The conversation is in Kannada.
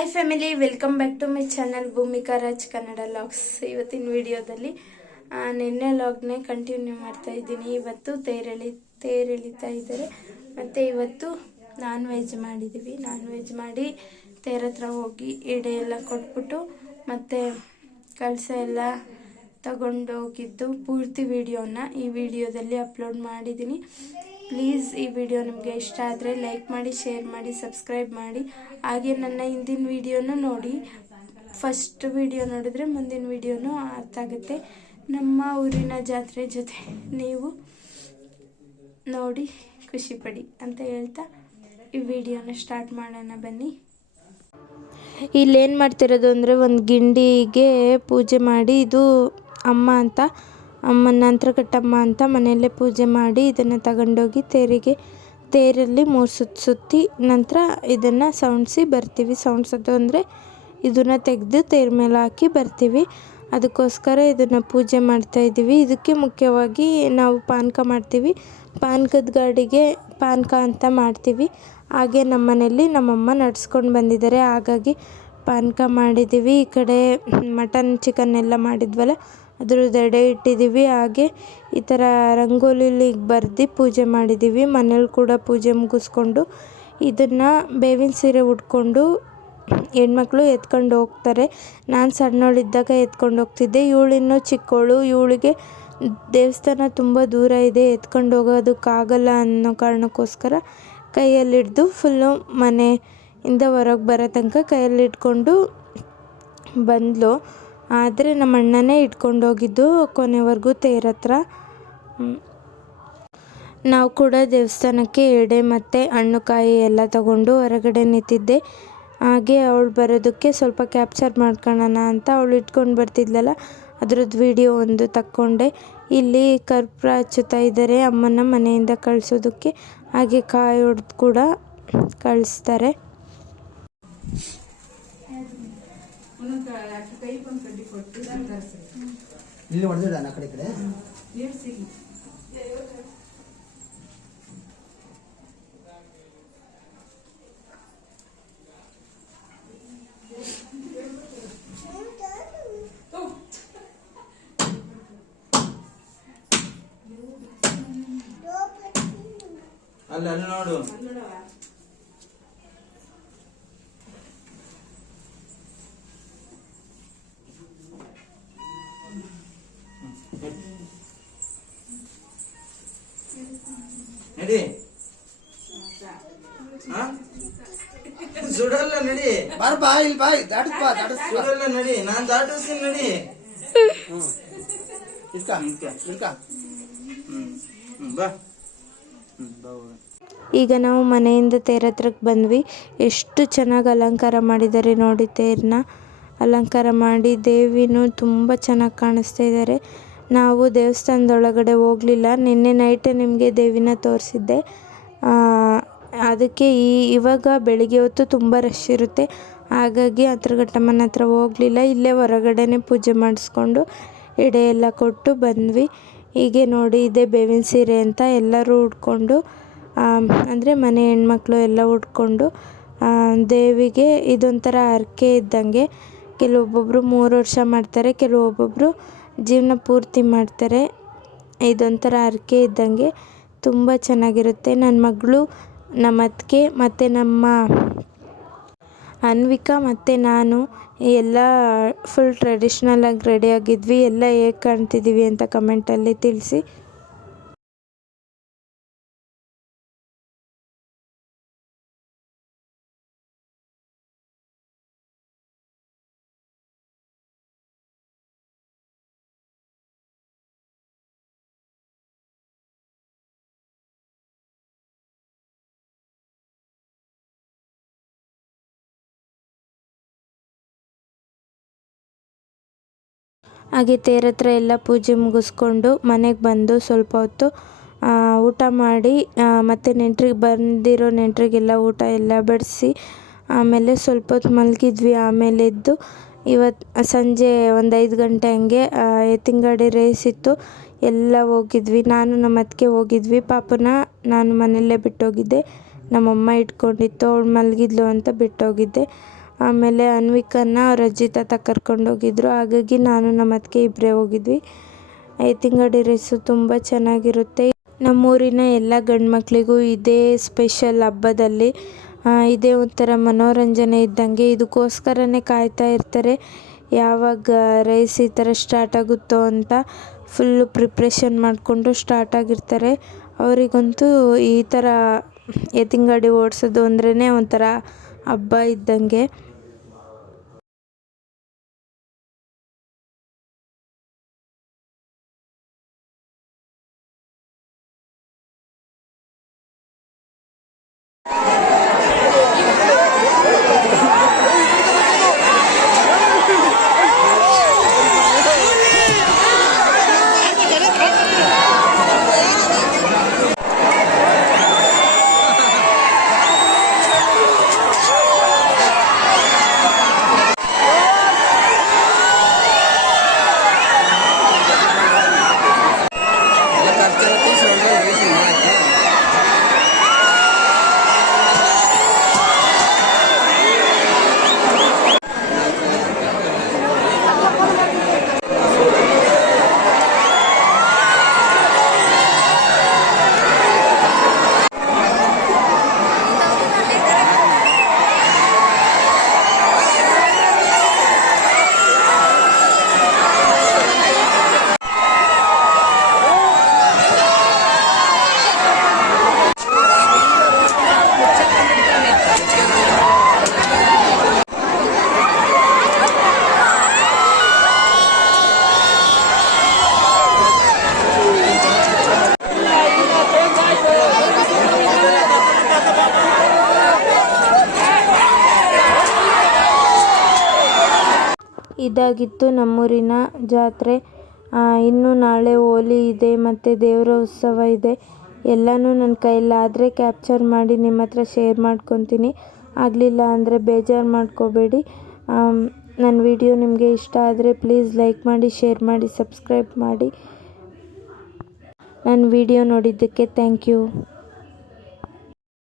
Hi family, welcome back to my channel Bhoomika Raj Kannada vlogs. ಇವತ್ತಿನ ವಿಡಿಯೋದಲ್ಲಿ ನಿನ್ನೆ ಲಾಗ್ನೇ ಕಂಟಿನ್ಯೂ ಮಾಡ್ತಾ ಇದ್ದೀನಿ. ಇವತ್ತು ತೇರೆಳಿತಾ ಇದ್ದಾರೆ. ಮತ್ತು ಇವತ್ತು ನಾನ್ ವೆಜ್ ಮಾಡಿದ್ದೀವಿ. ನಾನ್ ವೆಜ್ ಮಾಡಿ ತೇರ ಹತ್ರ ಹೋಗಿ ಎಡೆ ಎಲ್ಲ ಕೊಟ್ಬಿಟ್ಟು ಮತ್ತು ಕಳಸ ಎಲ್ಲ ತಗೊಂಡು ಹೋಗಿದ್ದು ಪೂರ್ತಿ ವಿಡಿಯೋನ ಈ ವಿಡಿಯೋದಲ್ಲಿ ಅಪ್ಲೋಡ್ ಮಾಡಿದ್ದೀನಿ. ಪ್ಲೀಸ್ ಈ ವಿಡಿಯೋ ನಿಮಗೆ ಇಷ್ಟ ಆದರೆ ಲೈಕ್ ಮಾಡಿ, ಶೇರ್ ಮಾಡಿ, ಸಬ್ಸ್ಕ್ರೈಬ್ ಮಾಡಿ. ಹಾಗೆ ನನ್ನ ಹಿಂದಿನ ವಿಡಿಯೋನು ನೋಡಿ. ಫಸ್ಟ್ ವಿಡಿಯೋ ನೋಡಿದ್ರೆ ಮುಂದಿನ ವಿಡಿಯೋನು ಅರ್ಥ ಆಗುತ್ತೆ. ನಮ್ಮ ಊರಿನ ಜಾತ್ರೆ ಜೊತೆ ನೀವು ನೋಡಿ ಖುಷಿಪಡಿ ಅಂತ ಹೇಳ್ತಾ ಈ ವಿಡಿಯೋನ ಸ್ಟಾರ್ಟ್ ಮಾಡೋಣ ಬನ್ನಿ. ಇಲ್ಲೇನು ಮಾಡ್ತಿರೋದು ಅಂದರೆ ಒಂದು ಗಿಂಡಿಗೆ ಪೂಜೆ ಮಾಡಿ, ಇದು ಅಮ್ಮ ಅಂತ, ಅಮ್ಮನ ನಂತರಕಟ್ಟಮ್ಮ ಅಂತ ಮನೆಯಲ್ಲೇ ಪೂಜೆ ಮಾಡಿ ಇದನ್ನು ತಗೊಂಡೋಗಿ ತೇರಲ್ಲಿ 3 ಸುತ್ತಿ ನಂತರ ಇದನ್ನು ಸೌಂಡಿಸಿ ಬರ್ತೀವಿ. ಸೌಂಡ್ಸೋದು ಅಂದರೆ ಇದನ್ನು ತೆಗೆದು ತೇರ ಮೇಲೆ ಹಾಕಿ ಬರ್ತೀವಿ. ಅದಕ್ಕೋಸ್ಕರ ಇದನ್ನು ಪೂಜೆ ಮಾಡ್ತಾಯಿದ್ದೀವಿ. ಇದಕ್ಕೆ ಮುಖ್ಯವಾಗಿ ನಾವು ಪಾನಕ ಮಾಡ್ತೀವಿ. ಪಾನಕದ ಗಾಡಿಗೆ ಪಾನಕ ಅಂತ ಮಾಡ್ತೀವಿ. ಹಾಗೆ ನಮ್ಮ ಮನೆಯಲ್ಲಿ ನಮ್ಮಮ್ಮ ನಡ್ಸ್ಕೊಂಡು ಬಂದಿದ್ದಾರೆ, ಹಾಗಾಗಿ ಪಾನಕ ಮಾಡಿದ್ದೀವಿ. ಈ ಕಡೆ ಮಟನ್ ಚಿಕನ್ ಎಲ್ಲ ಮಾಡಿದ್ವಲ್ಲ ಅದ್ರದ್ದು ಎಡೆ ಇಟ್ಟಿದ್ದೀವಿ. ಹಾಗೆ ಈ ಥರ ರಂಗೋಲಿಲಿ ಬರೆದು ಪೂಜೆ ಮಾಡಿದ್ದೀವಿ. ಮನೇಲಿ ಕೂಡ ಪೂಜೆ ಮುಗಿಸ್ಕೊಂಡು ಇದನ್ನು ಬೇವಿನ ಸೀರೆ ಉಟ್ಕೊಂಡು ಹೆಣ್ಮಕ್ಳು ಎತ್ಕೊಂಡು ಹೋಗ್ತಾರೆ. ನಾನು ಸಣ್ಣವಳಿದ್ದಾಗ ಎತ್ಕೊಂಡು ಹೋಗ್ತಿದ್ದೆ. ಇವಳಿನ್ನೂ ಚಿಕ್ಕವಳು, ಇವಳಿಗೆ ದೇವಸ್ಥಾನ ತುಂಬ ದೂರ ಇದೆ, ಎತ್ಕೊಂಡು ಹೋಗೋದಕ್ಕಾಗಲ್ಲ ಅನ್ನೋ ಕಾರಣಕ್ಕೋಸ್ಕರ ಕೈಯಲ್ಲಿಡ್ದು ಫುಲ್ಲು ಮನೆಯಿಂದ ಹೊರಗೆ ಬರೋ ತನಕ ಕೈಯಲ್ಲಿ ಇಟ್ಕೊಂಡು ಬಂದಳು. ಆದರೆ ನಮ್ಮ ಅಣ್ಣನೇ ಇಟ್ಕೊಂಡು ಹೋಗಿದ್ದು ಕೊನೆವರೆಗೂ ತೇರ ಹತ್ರ. ನಾವು ಕೂಡ ದೇವಸ್ಥಾನಕ್ಕೆ ಎಡೆ ಮತ್ತು ಹಣ್ಣು ಕಾಯಿ ಎಲ್ಲ ತಗೊಂಡು ಹೊರಗಡೆ ನಿಂತಿದ್ದೆ. ಹಾಗೆ ಅವಳು ಬರೋದಕ್ಕೆ ಸ್ವಲ್ಪ ಕ್ಯಾಪ್ಚರ್ ಮಾಡ್ಕೊಳ್ಳೋಣ ಅಂತ ಅವಳು ಇಟ್ಕೊಂಡು ಬರ್ತಿದ್ಲಲ್ಲ, ಅದ್ರದ್ದು ವಿಡಿಯೋ ಒಂದು ತಕ್ಕೊಂಡೆ. ಇಲ್ಲಿ ಕರ್ಪೂರ ಹಚ್ಚುತ್ತಾ ಇದ್ದಾರೆ ಅಮ್ಮನ ಮನೆಯಿಂದ ಕಳಿಸೋದಕ್ಕೆ. ಹಾಗೆ ಕಾಯಿ ಹೊಡೆದು ಕೂಡ ಕಳಿಸ್ತಾರೆ. ಇಲ್ಲಿ ಹೊಡೆದಿಡ ಆ ಕಡೆ ಕಡೆ ಅಲ್ಲಿ ನೋಡು. ನಡಿ, ಸುಡಲ್ಲ ನಡಿ, ಬಾ ಇಲ್ಲಿ ಬಾ, ಸುಡಲ್ಲ ನಡಿ, ನಾನ್ ದಾಟಿಸ್ತೀನಿ ನಡಿ. ಬಾ. ಈಗ ನಾವು ಮನೆಯಿಂದ ತೇರ ಹತ್ರಕ್ಕೆ ಬಂದ್ವಿ. ಎಷ್ಟು ಚೆನ್ನಾಗಿ ಅಲಂಕಾರ ಮಾಡಿದ್ದಾರೆ ನೋಡಿ. ತೇರನ್ನ ಅಲಂಕಾರ ಮಾಡಿ ದೇವಿನೂ ತುಂಬ ಚೆನ್ನಾಗಿ ಕಾಣಿಸ್ತಾ ಇದ್ದಾರೆ. ನಾವು ದೇವಸ್ಥಾನದೊಳಗಡೆ ಹೋಗಲಿಲ್ಲ. ನಿನ್ನೆ ನೈಟೇ ನಿಮಗೆ ದೇವಿನ ತೋರಿಸಿದ್ದೆ. ಅದಕ್ಕೆ ಇವಾಗ ಬೆಳಿಗ್ಗೆ ಹೊತ್ತು ತುಂಬ ರಶ್ ಇರುತ್ತೆ, ಹಾಗಾಗಿ ಅಂತರಘಟ್ಟಮ್ಮನ ಹತ್ರ ಹೋಗಲಿಲ್ಲ. ಇಲ್ಲೇ ಹೊರಗಡೆನೇ ಪೂಜೆ ಮಾಡಿಸ್ಕೊಂಡು ಎಡೆ ಎಲ್ಲ ಕೊಟ್ಟು ಬಂದ್ವಿ. ಹೀಗೆ ನೋಡಿ, ಇದೇ ಬೇವಿನ ಸೀರೆ ಅಂತ ಎಲ್ಲರೂ ಉಟ್ಕೊಂಡು, ಅಂದರೆ ಮನೆ ಹೆಣ್ಮಕ್ಳು ಎಲ್ಲ ಉಟ್ಕೊಂಡು ದೇವಿಗೆ ಇದೊಂಥರ ಹರಕೆ ಇದ್ದಂಗೆ. ಕೆಲವೊಬ್ಬೊಬ್ಬರು 3 ವರ್ಷ ಮಾಡ್ತಾರೆ, ಕೆಲವೊಬ್ಬೊಬ್ಬರು ಜೀವನ ಪೂರ್ತಿ ಮಾಡ್ತಾರೆ. ಇದೊಂಥರ ಹರಕೆ ಇದ್ದಂಗೆ ತುಂಬ ಚೆನ್ನಾಗಿರುತ್ತೆ. ನನ್ನ ಮಗಳು, ನಮ್ಮ ಅತ್ತಿಗೆ ಮತ್ತು ನಮ್ಮ ಅನ್ವಿಕಾ ಮತ್ತು ನಾನು ಎಲ್ಲ ಫುಲ್ ಟ್ರೆಡಿಷ್ನಲಾಗಿ ರೆಡಿಯಾಗಿದ್ವಿ. ಎಲ್ಲ ಹೇಗೆ ಕಾಣ್ತಿದ್ದೀವಿ ಅಂತ ಕಮೆಂಟಲ್ಲಿ ತಿಳಿಸಿ. ಹಾಗೆ ತೇರ ಹತ್ರ ಎಲ್ಲ ಪೂಜೆ ಮುಗಿಸ್ಕೊಂಡು ಮನೆಗೆ ಬಂದು ಸ್ವಲ್ಪ ಹೊತ್ತು ಊಟ ಮಾಡಿ ಮತ್ತು ಬಂದಿರೋ ನೆಂಟರಿಗೆಲ್ಲ ಊಟ ಎಲ್ಲ ಬಡಿಸಿ ಆಮೇಲೆ ಸ್ವಲ್ಪ ಹೊತ್ತು ಮಲಗಿದ್ವಿ. ಆಮೇಲೆ ಎದ್ದು ಇವತ್ತು ಸಂಜೆ ಒಂದು 5 ಗಂಟೆ ಹಂಗೆ ಎತ್ತಿನ ಗಾಡಿ ರೇಸ್ ಇತ್ತು, ಎಲ್ಲ ಹೋಗಿದ್ವಿ. ನಾನು ನಮ್ಮ ಅತ್ತಿಗೆ ಹೋಗಿದ್ವಿ. ಪಾಪನ ನಾನು ಮನೆಯಲ್ಲೇ ಬಿಟ್ಟೋಗಿದ್ದೆ. ನಮ್ಮಮ್ಮ ಇಟ್ಕೊಂಡಿತ್ತು, ಅವಳು ಮಲಗಿದ್ಲು ಅಂತ ಬಿಟ್ಟೋಗಿದ್ದೆ. ಆಮೇಲೆ ಅನ್ವಿಕನ್ನ ಅವ್ರ ಅಜ್ಜಿ ತಾತ ಕರ್ಕೊಂಡೋಗಿದ್ರು. ಹಾಗಾಗಿ ನಾನು ನಮ್ಮ ಅತ್ತಿಗೆ ಇಬ್ಬರೇ ಹೋಗಿದ್ವಿ. ಎತ್ತಿನಗಾಡಿ ರೇಸು ತುಂಬ ಚೆನ್ನಾಗಿರುತ್ತೆ. ನಮ್ಮೂರಿನ ಎಲ್ಲ ಗಂಡು ಮಕ್ಕಳಿಗೂ ಇದೇ ಸ್ಪೆಷಲ್ ಹಬ್ಬದಲ್ಲಿ ಇದೇ ಒಂಥರ ಮನೋರಂಜನೆ ಇದ್ದಂಗೆ. ಇದಕ್ಕೋಸ್ಕರನೇ ಕಾಯ್ತಾ ಇರ್ತಾರೆ, ಯಾವಾಗ ರೇಸ್ ಈ ಥರ ಸ್ಟಾರ್ಟ್ ಆಗುತ್ತೋ ಅಂತ ಫುಲ್ಲು ಪ್ರಿಪ್ರೇಷನ್ ಮಾಡಿಕೊಂಡು ಸ್ಟಾರ್ಟ್ ಆಗಿರ್ತಾರೆ. ಅವರಿಗಂತೂ ಈ ಥರ ಎತ್ತಿನ ಗಾಡಿ ಓಡಿಸೋದು ಅಂದ್ರೇ ಒಂಥರ ಹಬ್ಬ ಇದ್ದಂಗೆ. ಇದಾಗಿತ್ತು ನಮ್ಮೂರಿನ ಜಾತ್ರೆ. ಇನ್ನು ನಾಳೆ ಹೋಳಿ ಇದೆ ಮತ್ತು ದೇವರ ಉತ್ಸವ ಇದೆ. ಎಲ್ಲನೂ ನನ್ನ ಕೈಲಾದರೆ ಕ್ಯಾಪ್ಚರ್ ಮಾಡಿ ನಿಮ್ಮ ಹತ್ರ ಶೇರ್ ಮಾಡ್ಕೊತೀನಿ. ಆಗಲಿಲ್ಲ ಅಂದರೆ ಬೇಜಾರು ಮಾಡ್ಕೋಬೇಡಿ. ನನ್ನ ವಿಡಿಯೋ ನಿಮಗೆ ಇಷ್ಟ ಆದರೆ ಪ್ಲೀಸ್ ಲೈಕ್ ಮಾಡಿ, ಶೇರ್ ಮಾಡಿ, ಸಬ್ಸ್ಕ್ರೈಬ್ ಮಾಡಿ. ನನ್ನ ವಿಡಿಯೋ ನೋಡಿದ್ದಕ್ಕೆ ಥ್ಯಾಂಕ್ ಯು.